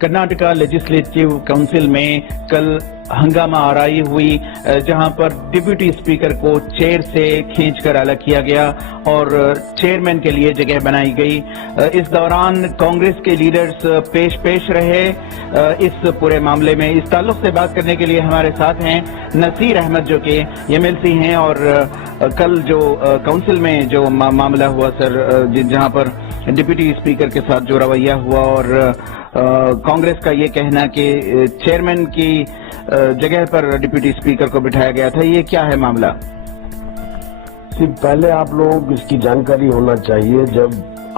Karnataka legislative council میں کل ہنگامہ آرائی ہوئی، جہاں پر ڈپٹی اسپیکر کو چیئر سے کھینچ کر الگ کیا گیا اور چیئرمین کے لیے جگہ بنائی گئی۔ اس دوران کانگریس کے لیڈرز پیش رہے اس پورے معاملے میں۔ اس تعلق سے بات کرنے کے لیے ہمارے ساتھ ہیں نصیر احمد، جو کہ MLC ہیں، اور کل جو کونسل میں جو معاملہ ہوا سر، جہاں پر ڈپٹی اسپیکر کے ساتھ جو رویہ ہوا اور کانگریس کا یہ کہنا کہ چیئرمین کی جگہ پر ڈپٹی اسپیکر کو بٹھایا گیا تھا، یہ کیا ہے معاملہ؟ صرف پہلے آپ لوگ اس کی جانکاری ہونا چاہیے، جب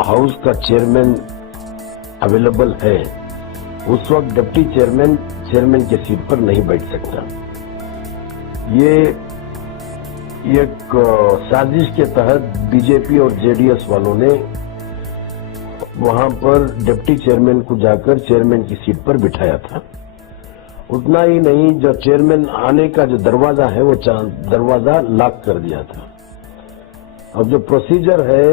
ہاؤس کا چیئرمین اویلیبل ہے اس وقت ڈپٹی چیئرمین کے سیٹ پر نہیں بیٹھ سکتا۔ یہ ایک سازش کے تحت BJP اور JDS والوں نے وہاں پر ڈپٹی چیئرمین کو جا کر چیئرمین کی سیٹ پر بٹھایا تھا۔ اتنا ہی نہیں، جو چیئرمین آنے کا جو دروازہ ہے وہ دروازہ لاک کر دیا تھا۔ اب جو پروسیجر ہے،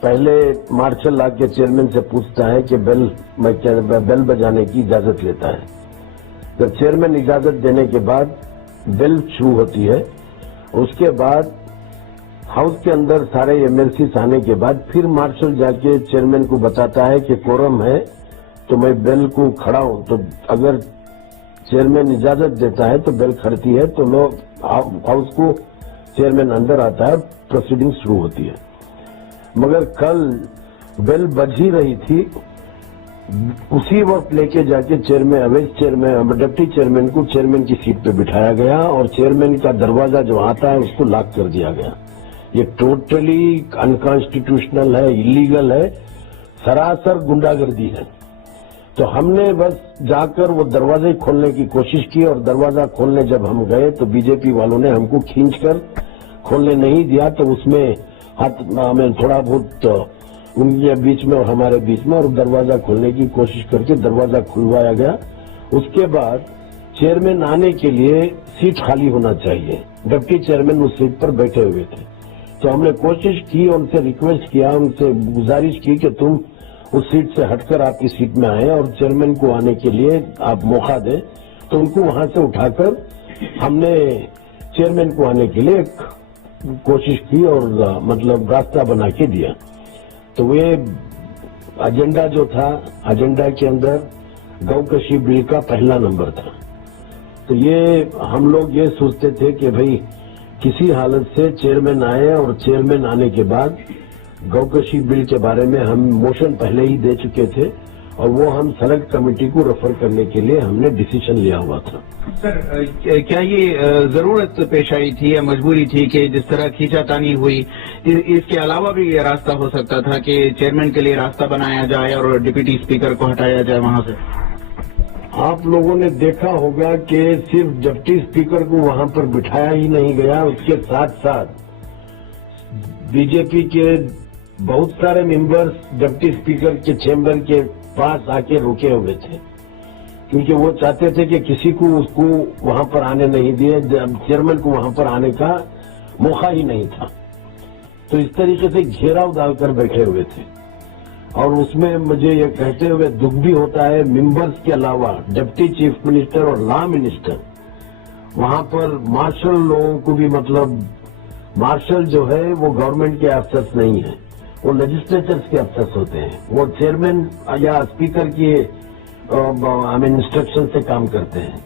پہلے مارشل آ کے چیئرمین سے پوچھتا ہے کہ بیل بجانے کی اجازت لیتا ہے۔ جب چیئرمین اجازت دینے کے بعد بیل شروع ہوتی ہے، اس کے بعد ہاؤس کے اندر سارے MLCs آنے کے بعد پھر مارشل جا کے چیئرمین کو بتاتا ہے کہ کورم ہے تو میں بیل کو کھڑا ہوں، تو اگر چیئرمین اجازت دیتا ہے تو بیل کھڑتی ہے، تو لوگ ہاؤس کو چیئرمین اندر آتا ہے، پروسیڈنگ شروع ہوتی ہے۔ مگر کل بیل بج ہی رہی تھی، اسی وقت لے کے جا کے ڈپٹی چیئرمین کو چیئرمین کی سیٹ پہ بٹھایا گیا اور چیئرمین کا دروازہ جو آتا ہے اس کو لاک کر دیا گیا۔ یہ ٹوٹلی انکانسٹیٹیوشنل ہے، ایلیگل ہے، سراسر گنڈا گردی ہے۔ تو ہم نے بس جا کر وہ دروازے کھولنے کی کوشش کی، اور دروازہ کھولنے جب ہم گئے تو BJP والوں نے ہم کو کھینچ کر کھولنے نہیں دیا، تو اس میں ہمیں تھوڑا بہت ان کے بیچ میں اور ہمارے بیچ میں، اور دروازہ کھولنے کی کوشش کر کے دروازہ کھلوایا گیا۔ اس کے بعد چیئرمین آنے کے لیے سیٹ خالی ہونا چاہیے، ڈپٹی چیئرمین اس سیٹ پر بیٹھے ہوئے تھے۔ تو ہم نے کوشش کی، ان سے ریکویسٹ کیا، ان سے گزارش کی کہ تم اس سیٹ سے ہٹ کر آپ کی سیٹ میں آئیں اور چیئرمین کو آنے کے لیے آپ موقع دیں، تو ان کو وہاں سے اٹھا کر ہم نے چیئرمین کو آنے کے لیے ایک کوشش کی اور مطلب راستہ بنا کے دیا۔ تو یہ ایجنڈا جو تھا، ایجنڈا کے اندر گو کشی بل کا پہلا نمبر تھا۔ تو یہ ہم لوگ یہ سوچتے تھے کہ بھئی کسی حالت سے چیئرمین آئے، اور چیئرمین آنے کے بعد گو کشی بل کے بارے میں ہم موشن پہلے ہی دے چکے تھے، اور وہ ہم سلیکٹ کمیٹی کو ریفر کرنے کے لیے ہم نے ڈیسیشن لیا ہوا تھا۔ سر، کیا یہ ضرورت پیش آئی تھی یا مجبوری تھی کہ جس طرح کھینچا تانی ہوئی، اس کے علاوہ بھی یہ راستہ ہو سکتا تھا کہ چیئرمین کے لیے راستہ بنایا جائے اور ڈپٹی اسپیکر کو ہٹایا جائے وہاں سے؟ آپ لوگوں نے دیکھا ہوگا کہ صرف ڈپٹی اسپیکر کو وہاں پر بٹھایا ہی نہیں گیا، اس کے ساتھ ساتھ BJP کے بہت سارے ممبرز ڈپٹی اسپیکر کے چیمبر کے پاس آ کے رکے ہوئے تھے، کیونکہ وہ چاہتے تھے کہ کسی کو اس کو وہاں پر آنے نہیں دیے، چیئرمین کو وہاں پر آنے کا موقع ہی نہیں تھا۔ تو اس طریقے سے گھیراؤ ڈال کر بیٹھے ہوئے تھے، اور اس میں مجھے یہ کہتے ہوئے دکھ بھی ہوتا ہے، ممبرز کے علاوہ ڈپٹی چیف منسٹر اور لا منسٹر وہاں پر مارشل لوگوں کو بھی، مطلب مارشل جو ہے وہ گورنمنٹ کے افسرس نہیں ہیں، وہ لیجسلیچرز کے افسرس ہوتے ہیں، وہ چیئرمین یا اسپیکر کی انسٹرکشن سے کام کرتے ہیں۔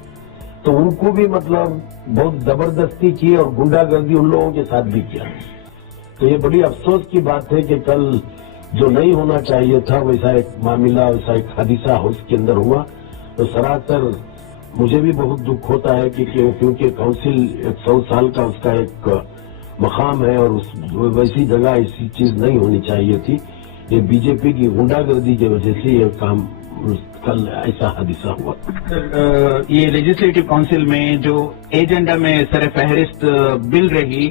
تو ان کو بھی مطلب بہت زبردستی کی اور گنڈا گردی ان لوگوں کے ساتھ بھی کیا۔ تو یہ بڑی افسوس کی بات ہے کہ کل جو نہیں ہونا چاہیے تھا ویسا ایک معاملہ، ویسا ایک حادثہ ہاؤس کے اندر ہوا۔ تو سراسر مجھے بھی بہت دکھ ہوتا ہے کہ کیونکہ کونسل 100 سال کا اس کا ایک مقام ہے، اور ویسی جگہ ایسی چیز نہیں ہونی چاہیے تھی۔ یہ BJP کی غنڈا گردی کی وجہ سے یہ کام کل ایسا حادثہ ہوا۔ یہ لیجسلیٹو کونسل میں جو ایجنڈا میں سر فہرست بل رہی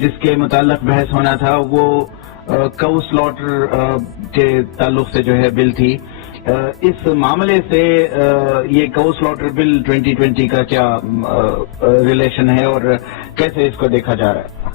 جس کے متعلق بحث ہونا تھا، وہ کو سلاٹر کے تعلق سے جو ہے بل تھی۔ اس معاملے سے یہ کو سلاٹر بل 2020 کا کیا ریلیشن ہے اور کیسے اس کو دیکھا جا رہا ہے؟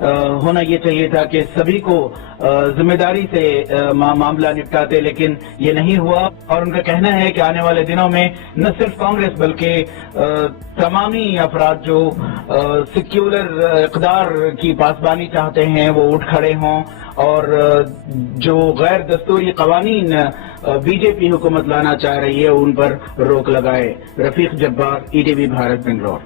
ہونا یہ چاہیے تھا کہ سبھی کو ذمہ داری سے معاملہ نپٹاتے، لیکن یہ نہیں ہوا، اور ان کا کہنا ہے کہ آنے والے دنوں میں نہ صرف کانگریس بلکہ تمامی افراد جو سیکولر اقدار کی پاسبانی چاہتے ہیں وہ اٹھ کھڑے ہوں اور جو غیر دستوری قوانین بی جے پی حکومت لانا چاہ رہی ہے ان پر روک لگائے۔ Rafiq Jabbar, E T V Bharat, Bangalore.